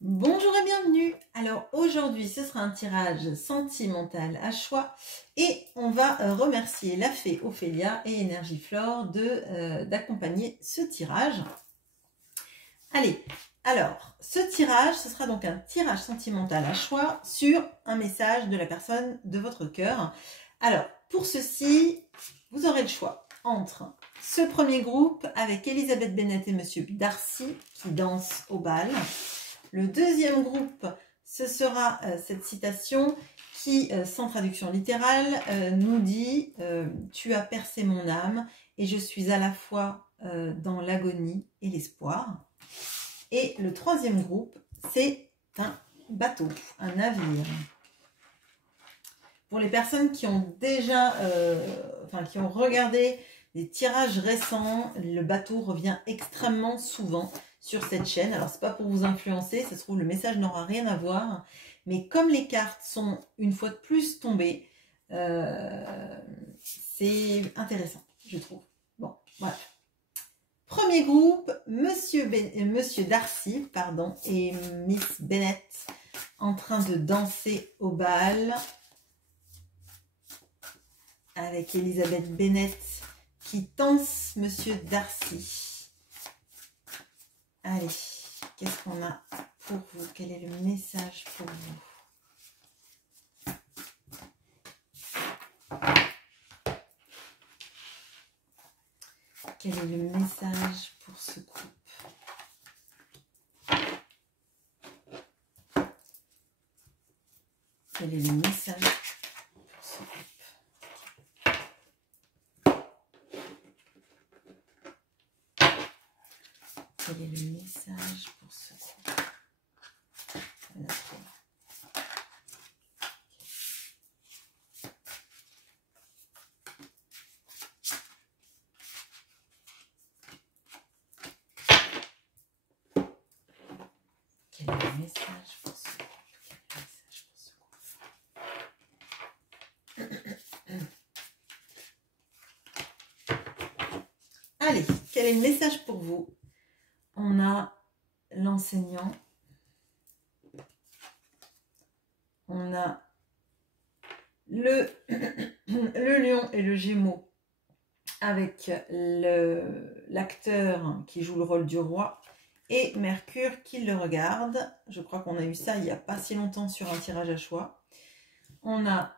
Bonjour et bienvenue. Alors aujourd'hui ce sera un tirage sentimental à choix et on va remercier la fée Ophélia et Énergie Flore d'accompagner ce tirage. Allez, alors ce tirage ce sera donc un tirage sentimental à choix sur un message de la personne de votre cœur. Alors pour ceci vous aurez le choix entre ce premier groupe avec Elisabeth Bennett et Monsieur Darcy qui dansent au bal. Le deuxième groupe, ce sera cette citation qui, sans traduction littérale, nous dit « Tu as percé mon âme et je suis à la fois dans l'agonie et l'espoir ». Et le troisième groupe, c'est un bateau, un navire. Pour les personnes qui ont déjà, qui ont regardé les tirages récents, le bateau revient extrêmement souvent sur cette chaîne. Alors, c'est pas pour vous influencer, ça se trouve, le message n'aura rien à voir. Mais comme les cartes sont une fois de plus tombées, c'est intéressant, je trouve. Bon, voilà. Premier groupe, Monsieur Darcy, pardon, et Miss Bennett en train de danser au bal avec Elisabeth Bennett qui tense Monsieur Darcy. Allez, qu'est-ce qu'on a pour vous? Quel est le message pour vous? Quel est le message pour ce couple? Quel est le message pour ce couple? Quel est le message pour ce couple? Quel est le message pour ce couple? Allez, quel est le message pour vous? On a l'enseignant. On a le lion et le gémeau avec l'acteur qui joue le rôle du roi et Mercure qui le regarde. Je crois qu'on a eu ça il n'y a pas si longtemps sur un tirage à choix. On a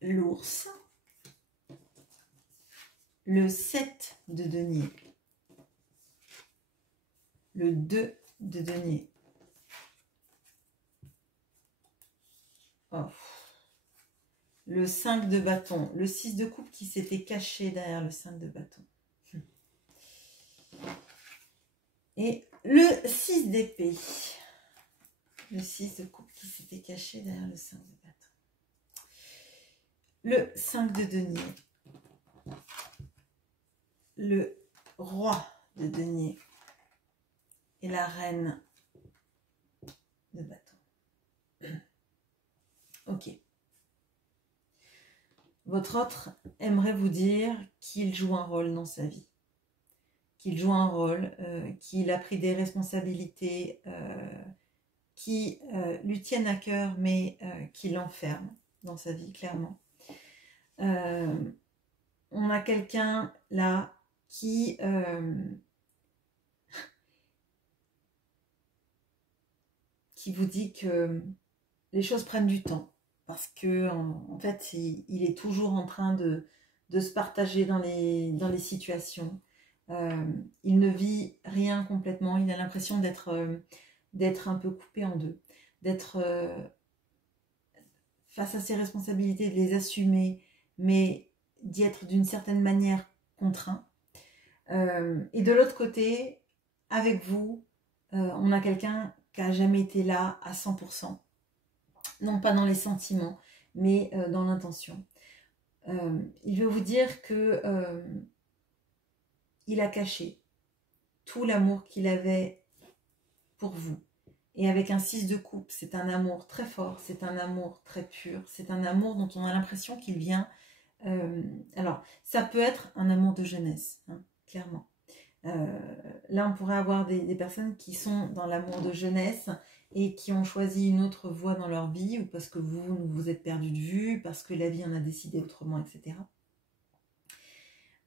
l'ours, le 7 de denier, le 2 de denier. Oh. Le 5 de bâton, le 6 de coupe qui s'était caché derrière le 5 de bâton. Et le 6 d'épée. Le 6 de coupe qui s'était caché derrière le 5 de bâton. Le 5 de denier. Le roi de denier. Et la reine de bâton. Ok. Votre autre aimerait vous dire qu'il joue un rôle dans sa vie. Qu'il joue un rôle, qu'il a pris des responsabilités qui lui tiennent à cœur, mais qui l'enferment dans sa vie, clairement. On a quelqu'un là qui vous dit que les choses prennent du temps. Parce que en fait, il est toujours en train de se partager dans les situations. Il ne vit rien complètement. Il a l'impression d'être un peu coupé en deux. D'être face à ses responsabilités, de les assumer, mais d'y être d'une certaine manière contraint. Et de l'autre côté, avec vous, on a quelqu'un qui n'a jamais été là à 100%. Non pas dans les sentiments, mais dans l'intention. Il veut vous dire que il a caché tout l'amour qu'il avait pour vous. Et avec un 6 de coupe, c'est un amour très fort, c'est un amour très pur, c'est un amour dont on a l'impression qu'il vient... alors, ça peut être un amour de jeunesse, hein, clairement. Là, on pourrait avoir des personnes qui sont dans l'amour de jeunesse et qui ont choisi une autre voie dans leur vie, ou parce que vous vous êtes perdu de vue, parce que la vie en a décidé autrement, etc.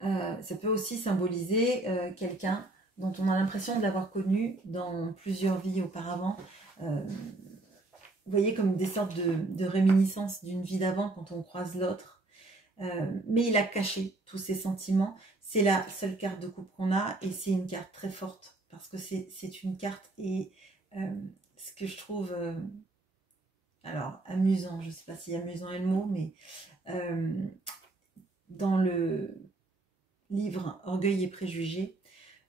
Ça peut aussi symboliser quelqu'un dont on a l'impression de l'avoir connu dans plusieurs vies auparavant. Vous voyez, comme des sortes de réminiscences d'une vie d'avant quand on croise l'autre. Mais il a caché tous ses sentiments. C'est la seule carte de coupe qu'on a, et c'est une carte très forte parce que c'est une carte. Et ce que je trouve alors amusant, je ne sais pas si amusant est le mot, mais dans le livre Orgueil et préjugés,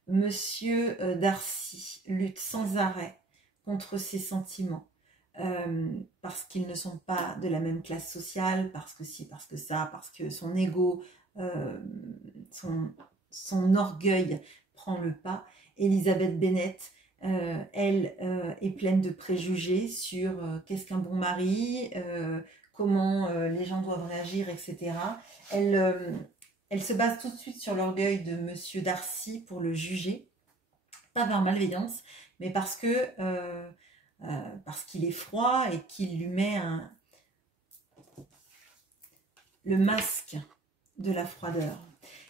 Monsieur Darcy lutte sans arrêt contre ses sentiments. Parce qu'ils ne sont pas de la même classe sociale, parce que si, parce que ça, parce que son ego, son orgueil prend le pas. Elisabeth Bennet, elle est pleine de préjugés sur qu'est-ce qu'un bon mari, comment les gens doivent réagir, etc. Elle se base tout de suite sur l'orgueil de Monsieur Darcy pour le juger, pas par malveillance, mais parce qu'il est froid et qu'il lui met le masque de la froideur.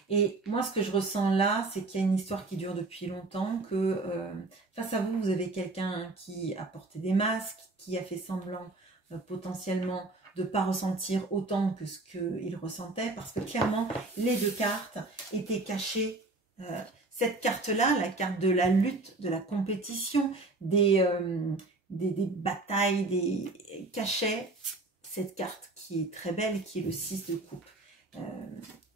Et moi, ce que je ressens là, c'est qu'il y a une histoire qui dure depuis longtemps, que face à vous, vous avez quelqu'un qui a porté des masques, qui a fait semblant potentiellement de ne pas ressentir autant que ce qu'il ressentait, parce que clairement, les deux cartes étaient cachées. Cette carte-là, la carte de la lutte, de la compétition, des batailles, des cachets, cette carte qui est très belle, qui est le 6 de coupe.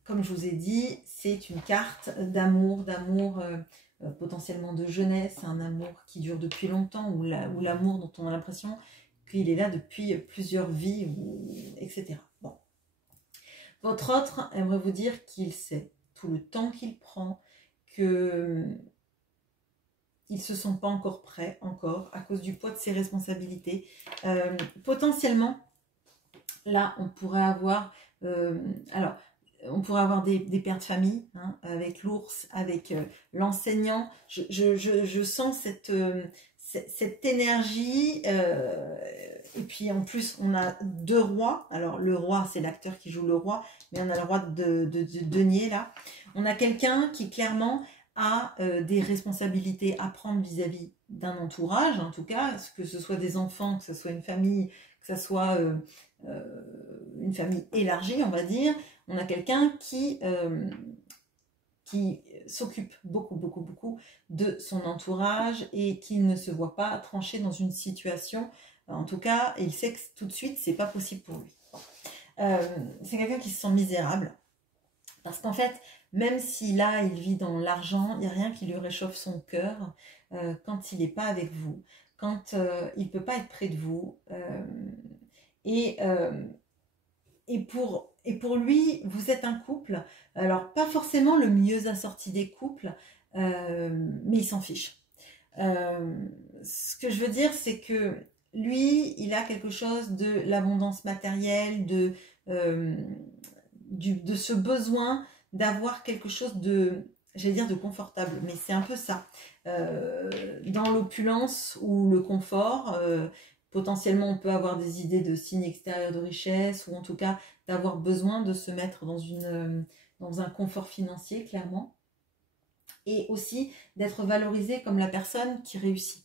Comme je vous ai dit, c'est une carte d'amour, potentiellement de jeunesse, un amour qui dure depuis longtemps, ou l'amour dont on a l'impression qu'il est là depuis plusieurs vies, etc. Bon. Votre autre aimerait vous dire qu'il sait tout le temps qu'il prend, qu'ils ne se sont pas encore prêts, à cause du poids de ses responsabilités. Potentiellement, là, on pourrait avoir... on pourrait avoir des pères de famille, hein, avec l'ours, avec l'enseignant. Je sens cette énergie. Et puis en plus, on a deux rois. Alors le roi, c'est l'acteur qui joue le roi, mais on a le roi de denier là. On a quelqu'un qui clairement a des responsabilités à prendre vis-à-vis d'un entourage, en tout cas, que ce soit des enfants, que ce soit une famille, que ce soit une famille élargie, on va dire. On a quelqu'un qui s'occupe beaucoup de son entourage et qui ne se voit pas trancher dans une situation. En tout cas, il sait que tout de suite, c'est pas possible pour lui. C'est quelqu'un qui se sent misérable. Parce qu'en fait, même si là, il vit dans l'argent, il n'y a rien qui lui réchauffe son cœur quand il n'est pas avec vous, quand il ne peut pas être près de vous. Et pour lui, vous êtes un couple, alors pas forcément le mieux assorti des couples, mais il s'en fiche. Ce que je veux dire, c'est que lui, il a quelque chose de l'abondance matérielle, de ce besoin d'avoir quelque chose de, j'allais dire, de confortable, mais c'est un peu ça. Dans l'opulence ou le confort, potentiellement, on peut avoir des idées de signes extérieurs de richesse, ou en tout cas d'avoir besoin de se mettre dans un confort financier, clairement. Et aussi d'être valorisé comme la personne qui réussit.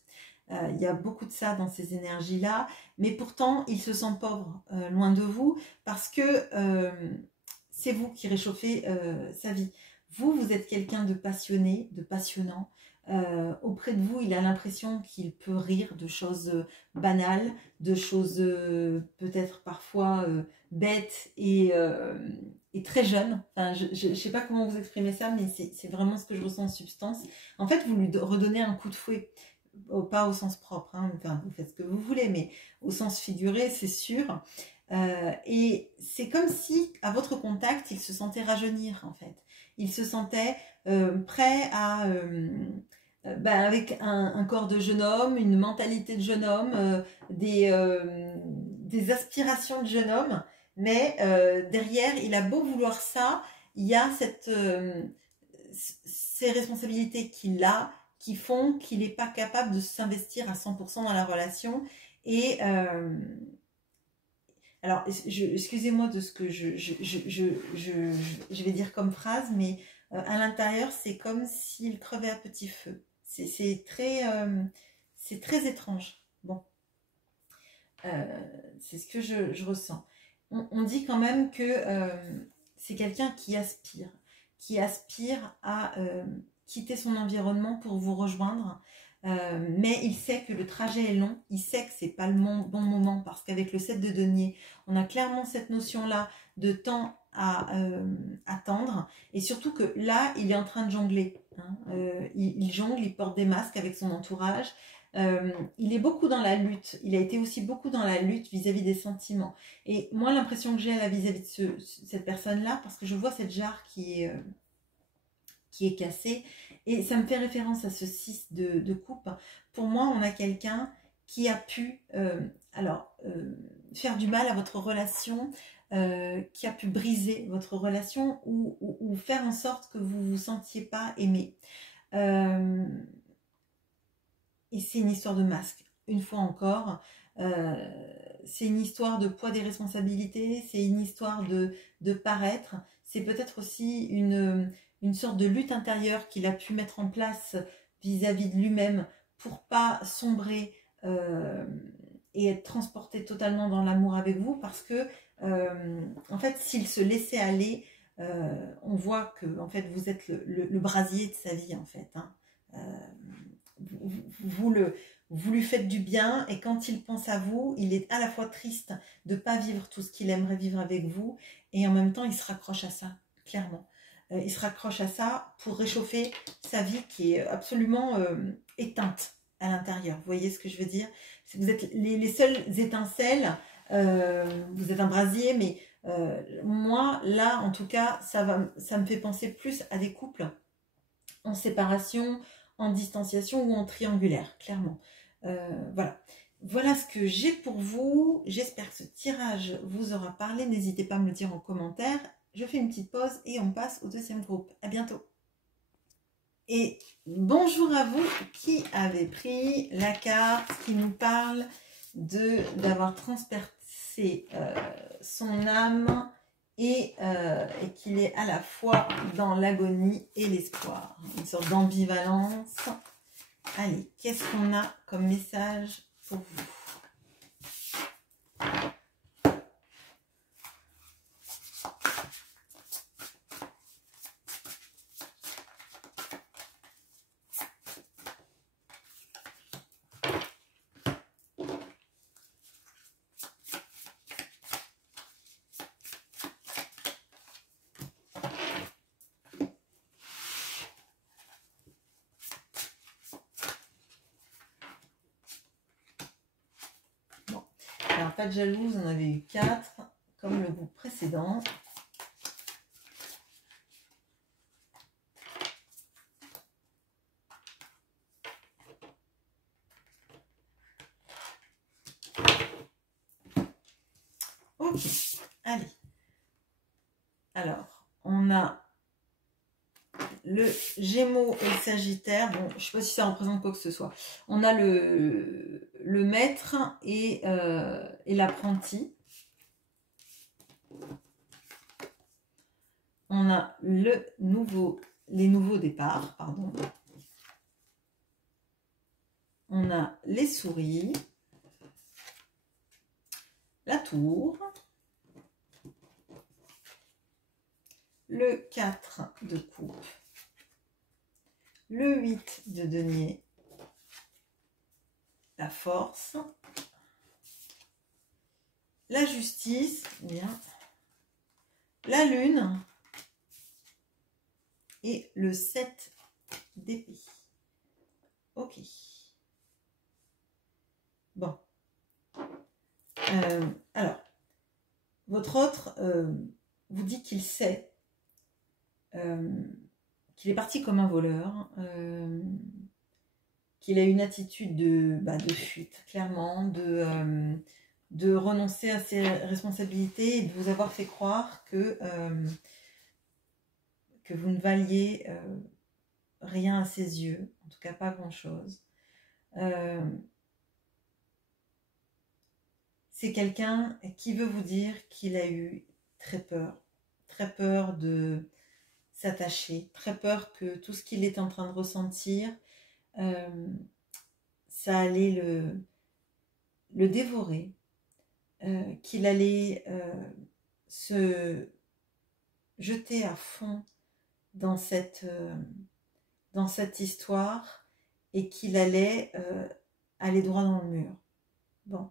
Il y a beaucoup de ça dans ces énergies-là, mais pourtant, il se sent pauvre loin de vous, parce que c'est vous qui réchauffez sa vie. Vous êtes quelqu'un de passionné, de passionnant. Auprès de vous, il a l'impression qu'il peut rire de choses banales, de choses peut-être parfois bêtes et très jeunes. Enfin, je ne sais pas comment vous exprimer ça, mais c'est vraiment ce que je ressens en substance. En fait, vous lui redonnez un coup de fouet, pas au sens propre, hein, enfin, vous faites ce que vous voulez, mais au sens figuré, c'est sûr. Et c'est comme si, à votre contact, il se sentait rajeunir, en fait. Il se sentait prêt à... avec un corps de jeune homme, une mentalité de jeune homme, des aspirations de jeune homme, mais derrière, il a beau vouloir ça, il y a ces responsabilités qu'il a qui font qu'il n'est pas capable de s'investir à 100% dans la relation. Et alors, excusez-moi de ce que je vais dire comme phrase, mais à l'intérieur, c'est comme s'il crevait à petit feu. C'est très étrange. Bon, c'est ce que je ressens. On dit quand même que c'est quelqu'un qui aspire à quitter son environnement pour vous rejoindre. Mais il sait que le trajet est long, il sait que c'est pas le bon moment parce qu'avec le 7 de denier, on a clairement cette notion-là de temps à attendre et surtout que là, il est en train de jongler. Hein. Il jongle, il porte des masques avec son entourage. Il est beaucoup dans la lutte, il a été aussi beaucoup dans la lutte vis-à-vis des sentiments. Et moi, l'impression que j'ai là vis-à-vis de cette personne-là, parce que je vois cette jarre qui est cassée, et ça me fait référence à ce 6 de coupe. Pour moi, on a quelqu'un qui a pu faire du mal à votre relation, qui a pu briser votre relation ou faire en sorte que vous ne vous sentiez pas aimé. Et c'est une histoire de masque, une fois encore. C'est une histoire de poids des responsabilités, c'est une histoire de paraître. C'est peut-être aussi une sorte de lutte intérieure qu'il a pu mettre en place vis-à-vis de lui-même pour pas sombrer et être transporté totalement dans l'amour avec vous. Parce que, en fait, s'il se laissait aller, on voit que en fait, vous êtes le brasier de sa vie, en fait. Hein. Vous lui faites du bien et quand il pense à vous, il est à la fois triste de ne pas vivre tout ce qu'il aimerait vivre avec vous et en même temps, il se raccroche à ça, clairement. Il se raccroche à ça pour réchauffer sa vie qui est absolument éteinte à l'intérieur. Vous voyez ce que je veux dire? Vous êtes les seules étincelles, vous êtes un brasier, mais moi, là, en tout cas, ça me fait penser plus à des couples en séparation, en distanciation ou en triangulaire, clairement. Voilà ce que j'ai pour vous. J'espère que ce tirage vous aura parlé. N'hésitez pas à me le dire en commentaire. Je fais une petite pause et on passe au deuxième groupe. À bientôt. Et bonjour à vous qui avez pris la carte qui nous parle d'avoir transpercé son âme et qu'il est à la fois dans l'agonie et l'espoir. Une sorte d'ambivalence. Allez, qu'est-ce qu'on a comme message pour vous? Alors, pas de jalouse, on avait eu 4, comme le groupe précédent. Ok, allez. Alors, on a le Gémeaux et le Sagittaire. Bon, je ne sais pas si ça représente quoi que ce soit. On a le maître et l'apprenti. On a les nouveaux départs, pardon. On a les souris, la tour, le 4 de coupe, le 8 de denier, la force, la justice, bien, la lune et le 7 d'épée. Ok. Bon. Alors, votre autre vous dit qu'il sait qu'il est parti comme un voleur, qu'il a une attitude de fuite, clairement, de renoncer à ses responsabilités et de vous avoir fait croire que que vous ne valiez rien à ses yeux, en tout cas pas grand-chose. C'est quelqu'un qui veut vous dire qu'il a eu très peur de s'attacher, très peur que tout ce qu'il est en train de ressentir, ça allait le dévorer, qu'il allait se jeter à fond dans cette histoire et qu'il allait aller droit dans le mur. Bon.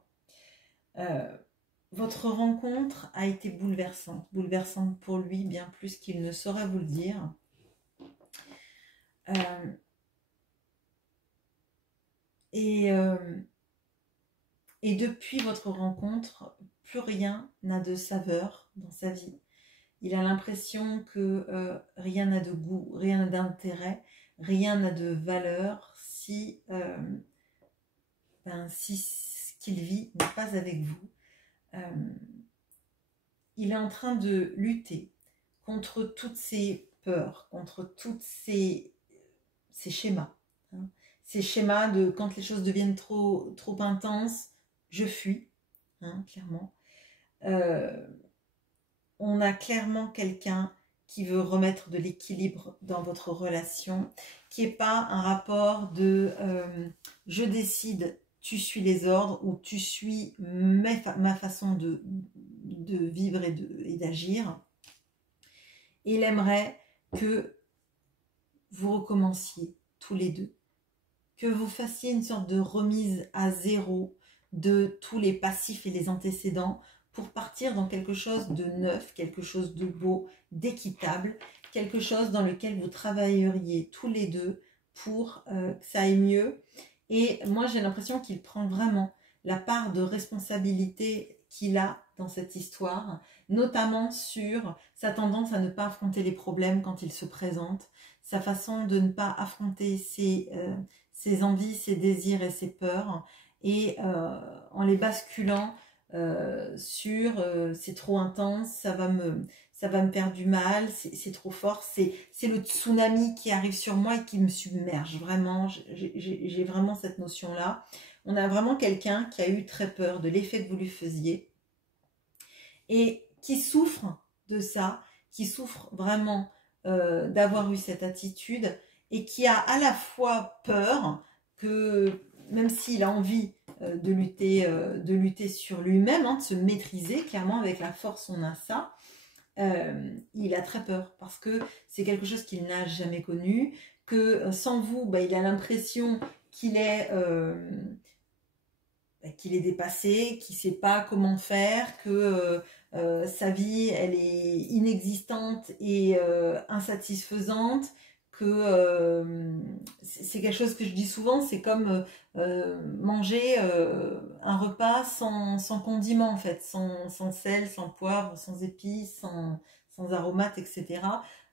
Votre rencontre a été bouleversante pour lui, bien plus qu'il ne saurait vous le dire. Et depuis votre rencontre, plus rien n'a de saveur dans sa vie. Il a l'impression que rien n'a de goût, rien n'a d'intérêt, rien n'a de valeur si ce qu'il vit n'est pas avec vous. Il est en train de lutter contre toutes ces peurs, contre tous ces schémas. Hein. Ces schémas de quand les choses deviennent trop intenses, je fuis, hein, clairement. On a clairement quelqu'un qui veut remettre de l'équilibre dans votre relation, qui n'est pas un rapport de je décide, tu suis les ordres, ou tu suis ma façon de vivre et d'agir. Il aimerait que vous recommenciez tous les deux, que vous fassiez une sorte de remise à zéro de tous les passifs et les antécédents pour partir dans quelque chose de neuf, quelque chose de beau, d'équitable, quelque chose dans lequel vous travailleriez tous les deux pour que ça aille mieux. Et moi, j'ai l'impression qu'il prend vraiment la part de responsabilité qu'il a dans cette histoire, notamment sur sa tendance à ne pas affronter les problèmes quand ils se présentent, sa façon de ne pas affronter ses envies, ses désirs et ses peurs, et en les basculant sur c'est trop intense, ça va me faire du mal, c'est trop fort, c'est le tsunami qui arrive sur moi et qui me submerge, vraiment, j'ai vraiment cette notion-là. On a vraiment quelqu'un qui a eu très peur de l'effet que vous lui faisiez et qui souffre de ça, qui souffre vraiment d'avoir eu cette attitude et qui a à la fois peur que, même s'il a envie de lutter sur lui-même, hein, de se maîtriser, clairement avec la force on a ça, il a très peur parce que c'est quelque chose qu'il n'a jamais connu, que sans vous, il a l'impression qu'il est dépassé, qu'il ne sait pas comment faire, que sa vie elle est inexistante et insatisfaisante, que c'est quelque chose que je dis souvent, c'est comme manger un repas sans condiments en fait, sans sel, sans poivre, sans épices, sans aromates, etc.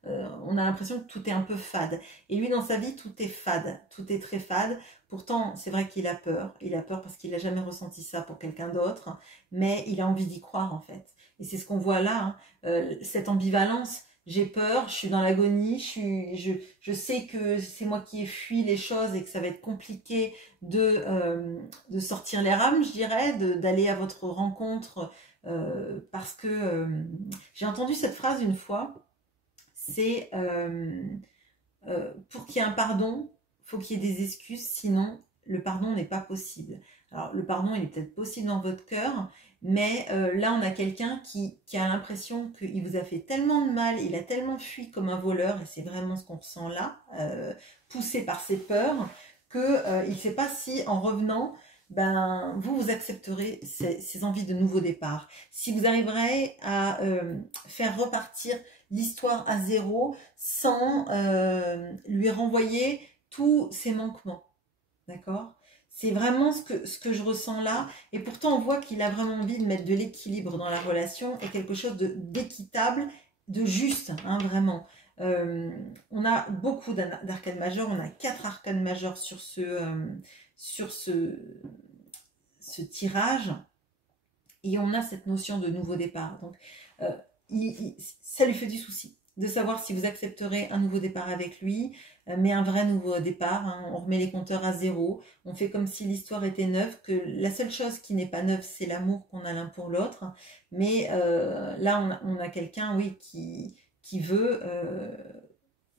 On a l'impression que tout est un peu fade. Et lui, dans sa vie, tout est fade, tout est très fade. Pourtant, c'est vrai qu'il a peur. Il a peur parce qu'il n'a jamais ressenti ça pour quelqu'un d'autre, mais il a envie d'y croire en fait. Et c'est ce qu'on voit là, hein. Cette ambivalence. J'ai peur, je suis dans l'agonie, je sais que c'est moi qui ai fui les choses et que ça va être compliqué de sortir les rames, je dirais, d'aller à votre rencontre parce que j'ai entendu cette phrase une fois, c'est pour qu'il y ait un pardon, il faut qu'il y ait des excuses, sinon le pardon n'est pas possible. Alors le pardon, il est peut-être possible dans votre cœur, mais là on a quelqu'un qui a l'impression qu'il vous a fait tellement de mal, il a tellement fui comme un voleur, et c'est vraiment ce qu'on ressent là, poussé par ses peurs, qu'il ne sait pas si en revenant, vous accepterez ces envies de nouveau départ. Si vous arriverez à faire repartir l'histoire à zéro sans lui renvoyer tous ses manquements. D'accord ? C'est vraiment ce que je ressens là. Et pourtant, on voit qu'il a vraiment envie de mettre de l'équilibre dans la relation et quelque chose d'équitable, de juste, hein, vraiment. On a beaucoup d'arcanes majeures. On a 4 arcanes majeures sur ce tirage. Et on a cette notion de nouveau départ. Donc, ça lui fait du souci. de savoir si vous accepterez un nouveau départ avec lui, mais un vrai nouveau départ, hein. On remet les compteurs à zéro, on fait comme si l'histoire était neuve, que la seule chose qui n'est pas neuve, c'est l'amour qu'on a l'un pour l'autre, mais là, on a quelqu'un, oui, qui veut,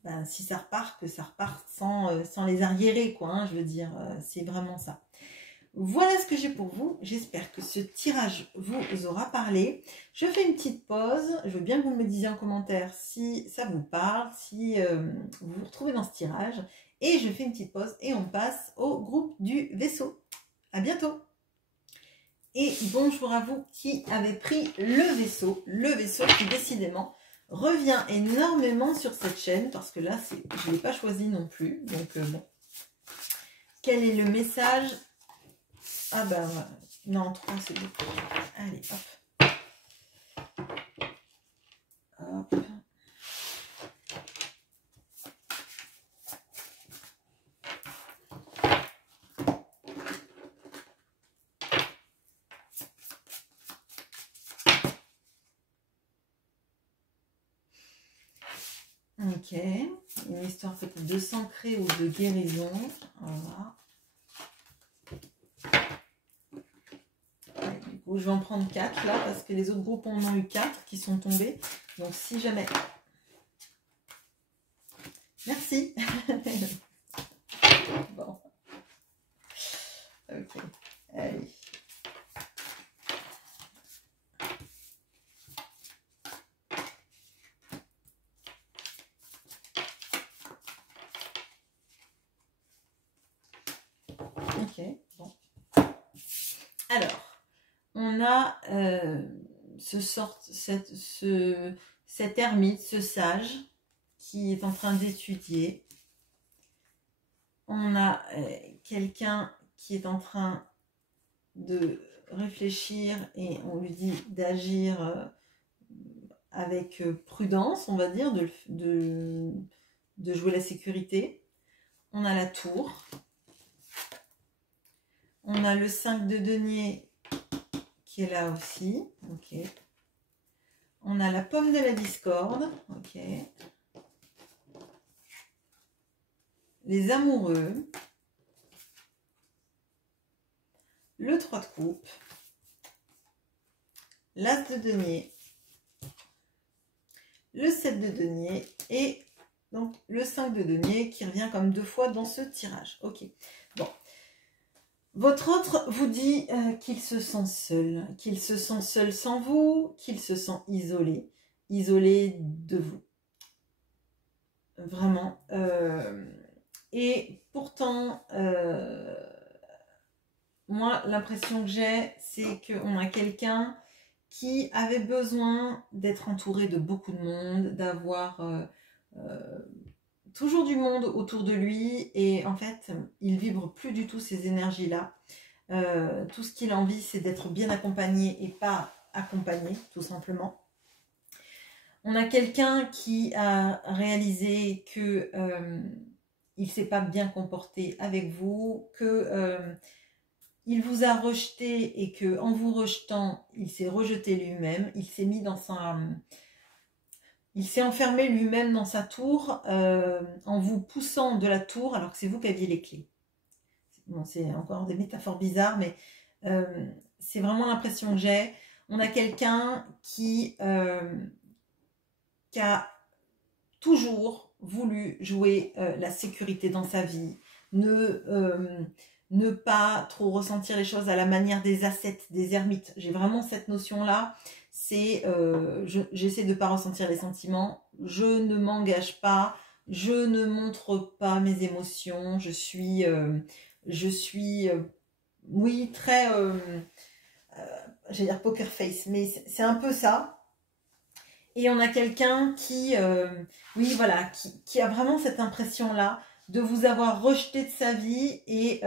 ben, si ça repart, que ça reparte sans les arriérer, quoi, hein, je veux dire, c'est vraiment ça. Voilà ce que j'ai pour vous. J'espère que ce tirage vous aura parlé. Je fais une petite pause. Je veux bien que vous me disiez en commentaire si ça vous parle, si vous vous retrouvez dans ce tirage. Et je fais une petite pause et on passe au groupe du vaisseau. À bientôt. Et bonjour à vous qui avez pris le vaisseau qui décidément revient énormément sur cette chaîne parce que là, je ne l'ai pas choisi non plus. Donc bon. Quel est le message ? Ah bah voilà. Non, 3 c'est beaucoup. Allez, hop. Hop. Ok. Une histoire peut-être de s'ancrer ou de guérison. Voilà. Je vais en prendre 4 là parce que les autres groupes en ont eu 4 qui sont tombés. Donc si jamais... Merci. Bon. Ok. Allez. Ok. Bon. Alors. On a cet ermite, ce sage, qui est en train d'étudier. On a quelqu'un qui est en train de réfléchir et on lui dit d'agir avec prudence, on va dire, de jouer la sécurité. On a la tour. On a le 5 de denier qui est là aussi, ok. On a la pomme de la discorde, ok. Les amoureux, le 3 de coupe, l'as de denier, le 7 de denier et donc le 5 de denier qui revient comme 2 fois dans ce tirage, ok. Bon. Votre autre vous dit qu'il se sent seul sans vous, qu'il se sent isolé de vous. Vraiment. Et pourtant, moi, l'impression que j'ai, c'est qu'on a quelqu'un qui avait besoin d'être entouré de beaucoup de monde, d'avoir... toujours du monde autour de lui et en fait il vibre plus du tout ces énergies là. Tout ce qu'il a envie c'est d'être bien accompagné et pas accompagné tout simplement. On a quelqu'un qui a réalisé que il s'est pas bien comporté avec vous, que il vous a rejeté et que en vous rejetant il s'est rejeté lui-même, il s'est mis dans sa... Il s'est enfermé lui-même dans sa tour en vous poussant de la tour alors que c'est vous qui aviez les clés. Bon, c'est encore des métaphores bizarres, mais c'est vraiment l'impression que j'ai. On a quelqu'un qui a toujours voulu jouer la sécurité dans sa vie, ne pas trop ressentir les choses à la manière des ascètes, des ermites. J'ai vraiment cette notion-là. C'est j'essaie de ne pas ressentir les sentiments, je ne m'engage pas, je ne montre pas mes émotions, je suis oui, très, j'allais dire poker face, mais c'est un peu ça. Et on a quelqu'un qui, oui, voilà, qui a vraiment cette impression-là de vous avoir rejeté de sa vie et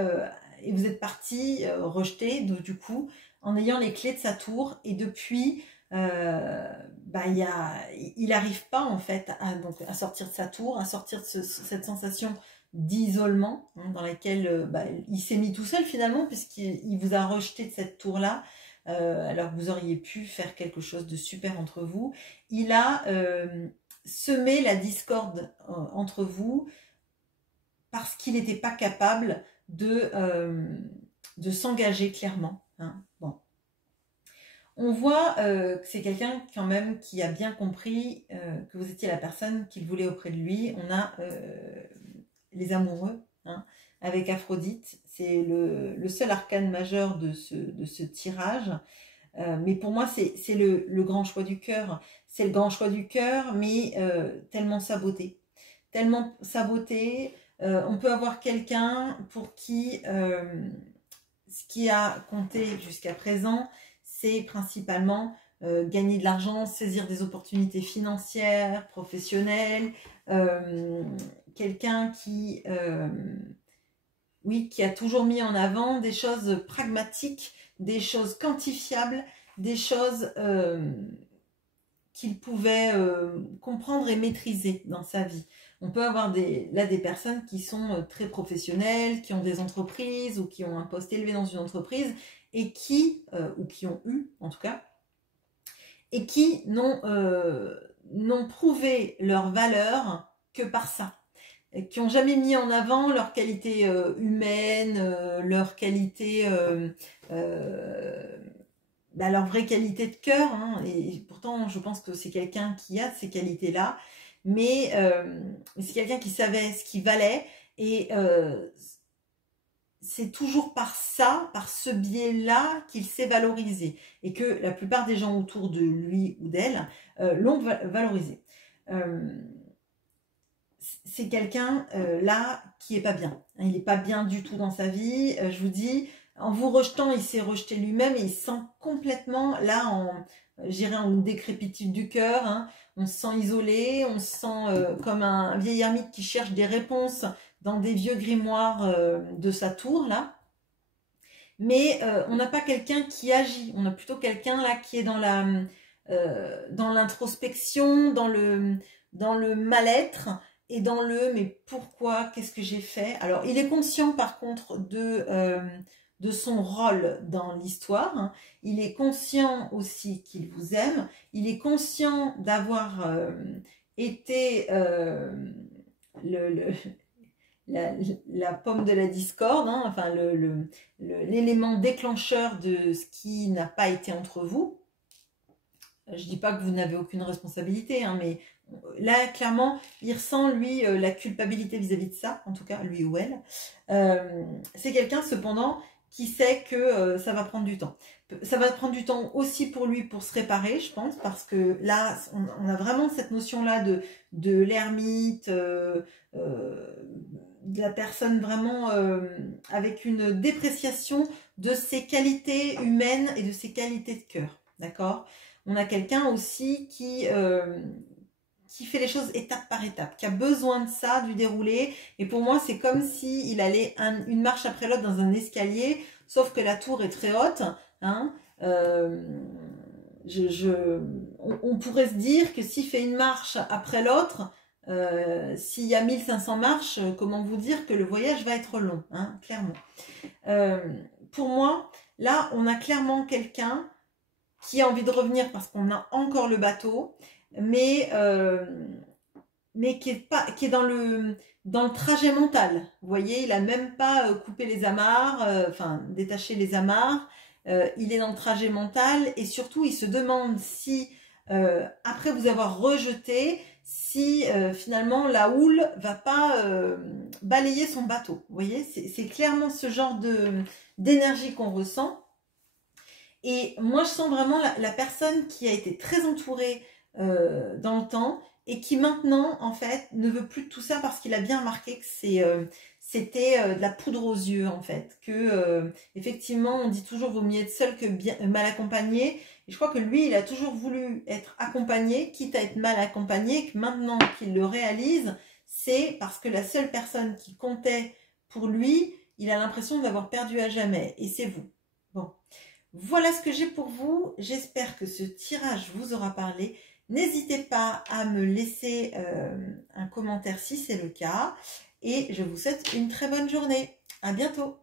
vous êtes parti rejeté, donc, du coup, en ayant les clés de sa tour. Et depuis, bah, il n'arrive pas en fait à sortir de sa tour, à sortir de cette sensation d'isolement hein, dans laquelle bah, il s'est mis tout seul finalement puisqu'il vous a rejeté de cette tour-là. Alors que vous auriez pu faire quelque chose de super entre vous. Il a semer la discorde entre vous parce qu'il n'était pas capable de s'engager clairement. Hein. Bon. On voit que c'est quelqu'un quand même qui a bien compris que vous étiez la personne qu'il voulait auprès de lui. On a les amoureux, hein, avec Aphrodite. C'est le seul arcane majeur de ce tirage. Mais pour moi, c'est le grand choix du cœur. C'est le grand choix du cœur, mais tellement saboté. Tellement saboté. On peut avoir quelqu'un pour qui ce qui a compté jusqu'à présent, c'est principalement gagner de l'argent, saisir des opportunités financières, professionnelles, quelqu'un qui, oui, qui a toujours mis en avant des choses pragmatiques, des choses quantifiables, des choses qu'il pouvait comprendre et maîtriser dans sa vie. On peut avoir là des personnes qui sont très professionnelles, qui ont des entreprises ou qui ont un poste élevé dans une entreprise et qui, ou qui ont eu en tout cas, et qui n'ont prouvé leur valeur que par ça. Qui n'ont jamais mis en avant leur qualité humaine, leur qualité, leur vraie qualité de cœur. Hein, et pourtant, je pense que c'est quelqu'un qui a ces qualités-là, mais c'est quelqu'un qui savait ce qu'il valait et c'est toujours par ça, par ce biais-là qu'il s'est valorisé et que la plupart des gens autour de lui ou d'elle l'ont valorisé. C'est quelqu'un là qui est pas bien. Il n'est pas bien du tout dans sa vie. Je vous dis, en vous rejetant, il s'est rejeté lui-même et il se sent complètement là en décrépitude du cœur. Hein. On se sent isolé, on se sent comme un vieil ermite qui cherche des réponses dans des vieux grimoires de sa tour là. Mais on n'a pas quelqu'un qui agit. On a plutôt quelqu'un là qui est dans l'introspection, dans le mal-être. Et dans mais pourquoi, qu'est-ce que j'ai fait? Alors, il est conscient par contre de son rôle dans l'histoire. Hein. Il est conscient aussi qu'il vous aime. Il est conscient d'avoir été la pomme de la discorde, hein, enfin l'élément déclencheur de ce qui n'a pas été entre vous. Je dis pas que vous n'avez aucune responsabilité, hein, mais là, clairement, il ressent, lui, la culpabilité vis-à-vis de ça, en tout cas, lui ou elle. C'est quelqu'un, cependant, qui sait que ça va prendre du temps. Ça va prendre du temps aussi pour lui pour se réparer, je pense, parce que là, on a vraiment cette notion-là de l'ermite, de la personne vraiment avec une dépréciation de ses qualités humaines et de ses qualités de cœur, d'accord ? On a quelqu'un aussi qui fait les choses étape par étape, qui a besoin de ça, du déroulé. Et pour moi, c'est comme s'il allait une marche après l'autre dans un escalier, sauf que la tour est très haute. Hein. On pourrait se dire que s'il fait une marche après l'autre, s'il y a 1500 marches, comment vous dire que le voyage va être long, hein, clairement. Pour moi, là, on a clairement quelqu'un qui a envie de revenir parce qu'on a encore le bateau, mais qui est dans le trajet mental. Vous voyez, il n'a même pas coupé les amarres, détaché les amarres. Il est dans le trajet mental et surtout, il se demande si, après vous avoir rejeté, si finalement la houle va pas balayer son bateau. Vous voyez, c'est clairement ce genre d'énergie qu'on ressent. Et moi, je sens vraiment la personne qui a été très entourée dans le temps et qui maintenant, en fait, ne veut plus de tout ça parce qu'il a bien remarqué que c'était de la poudre aux yeux, en fait. Que, effectivement, on dit toujours vaut mieux être seul que mal accompagné. Et je crois que lui, il a toujours voulu être accompagné, quitte à être mal accompagné, et que maintenant qu'il le réalise, c'est parce que la seule personne qui comptait pour lui, il a l'impression d'avoir perdu à jamais. Et c'est vous. Bon. Voilà ce que j'ai pour vous. J'espère que ce tirage vous aura parlé. N'hésitez pas à me laisser un commentaire si c'est le cas. Et je vous souhaite une très bonne journée. À bientôt.